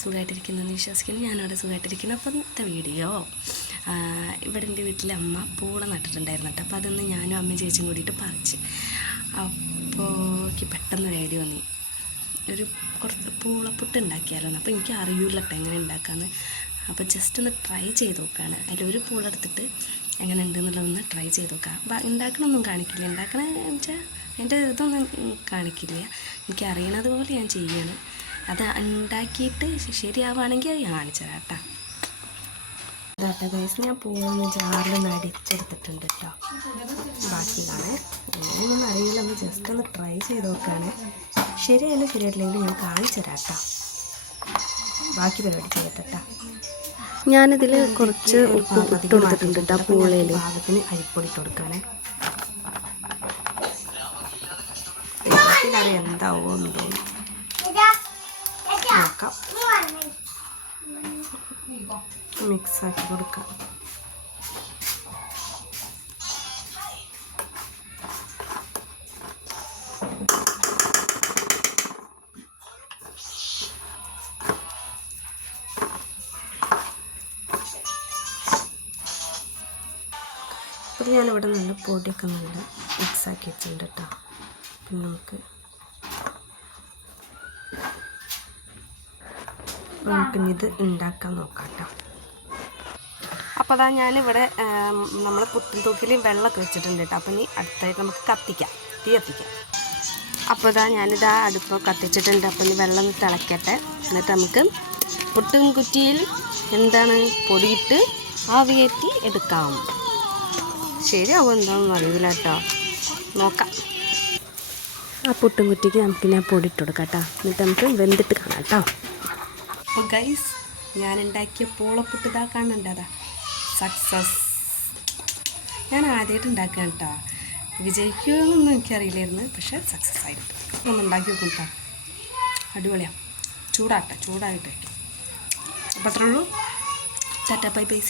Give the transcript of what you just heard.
സുഖമായിട്ടിരിക്കുന്നു വിശ്വസിക്കുന്നു ഞാനിവിടെ സുഖമായിട്ടിരിക്കുന്നു അപ്പം ഇന്നത്തെ വീഡിയോ ഇവിടെ എന്റെ വീട്ടിലെ അമ്മ പൂള നട്ടിട്ടുണ്ടായിരുന്നു കേട്ടോ അപ്പോൾ അതൊന്ന് ഞാനും അമ്മയും ചേച്ചിയും കൂടിയിട്ട് പറിച്ച്. അപ്പോൾ എനിക്ക് പെട്ടെന്നൊരു ഐഡിയ വന്നി. ഒരു കുറച്ച് പൂളപ്പുട്ട് ഉണ്ടാക്കിയാലോ എന്ന്. അപ്പോൾ എനിക്ക് അറിയില്ല കേട്ടോ എങ്ങനെ ഉണ്ടാക്കാമെന്ന് അപ്പോൾ ജസ്റ്റ് ഒന്ന് ട്രൈ ചെയ്ത് നോക്കുകയാണ് അതിലൊരു ഒരു എടുത്തിട്ട് എങ്ങനെ ഉണ്ടെന്നുള്ളതൊന്ന് ട്രൈ ചെയ്ത് നോക്കാം. ഉണ്ടാക്കണമൊന്നും കാണിക്കില്ല. ഉണ്ടാക്കണമെന്ന് വെച്ചാൽ എന്റെ ഇതൊന്നും കാണിക്കില്ല. എനിക്ക് അറിയണത് പോലെ ഞാൻ ചെയ്യണം. അത് ഉണ്ടാക്കിയിട്ട് ശരിയാവുകയാണെങ്കിൽ അത് കാണിച്ചു കേട്ടോ. ഗൈസ് ഞാൻ പോകുന്ന ജാറിൽ നടിച്ചെടുത്തിട്ടുണ്ട് കേട്ടോ. ബാക്കിയാണ് ഞാനൊന്നും അറിയില്ല ഒന്ന് ജസ്റ്റ് ഒന്ന് ട്രൈ ചെയ്ത് നോക്കുകയാണ് ശരിയല്ല ശരിയായിട്ടില്ലെങ്കിൽ ഞാൻ കാണിച്ചു തരാം കേട്ടോ. ബാക്കി പരിപാടി ചെയ്യട്ടെ കേട്ടോ. ഞാനിതിൽ കുറച്ച് ഉപ്പ് ഇട്ട് കൊടുത്തിട്ടുണ്ട് കേട്ടോ പൂളയിൽ പാകത്തിന് അരിപ്പൊടി ഇട്ട് അത് എന്താവോ എന്ന് തോന്നുന്നു. മിക്സ് ആക്കി കൊടുക്കാം. അപ്പോൾ ഞാനിവിടെ നല്ല പൊടിയൊക്കെ നല്ല മിക്സ് ആക്കി വെച്ചിട്ടുണ്ട് കേട്ടോ. പിന്നെ നമുക്ക് നമുക്കിനി ഇത് ഉണ്ടാക്കാൻ നോക്കാം കേട്ടോ അപ്പോൾ അതാ ഞാനിവിടെ നമ്മൾ പുത്തും തൂക്കിൽ വെള്ളമൊക്കെ വെച്ചിട്ടുണ്ട് കേട്ടോ. അപ്പോൾ ഇനി അടുത്തായിട്ട് നമുക്ക് കത്തിക്കാം. തീ കത്തിക്കാം. അപ്പോൾ ഇതാ ഞാനിതാ അടുപ്പ് കത്തിച്ചിട്ടുണ്ട്. അപ്പോൾ ഇനി വെള്ളം തിളക്കട്ടെ. എന്നിട്ട് നമുക്ക് പുട്ടും കുറ്റിയിൽ എന്താണ് പൊടിയിട്ട് ആവിയേറ്റി എടുക്കാം. ശരിയാവും എന്താണെന്ന് അറിയില്ല കേട്ടോ. നോക്കാം. ആ പുട്ടും കുറ്റിക്ക് നമുക്ക് ഞാൻ പൊടി കൊടുക്കാം കേട്ടോ. എന്നിട്ട് നമുക്ക് വെന്തിട്ട് കാണാം കേട്ടോ. അപ്പോൾ ഗൈസ് ഞാൻ ഉണ്ടാക്കിയ പൂളപ്പുട്ട് സക്സസ് ഞാൻ ആദ്യമായിട്ട് ഉണ്ടാക്കുക കേട്ടോ വിജയിക്കുമെന്നൊന്നും എനിക്കറിയില്ലായിരുന്നു പക്ഷേ സക്സസ് ആയിട്ട്. ഒന്ന് ഉണ്ടാക്കി നോക്കാം അടിപൊളിയാണ് ചൂടാട്ടെ ചൂടായിട്ട് അപ്പോൾ അത്രേ ഉള്ളൂ. Tata bye bye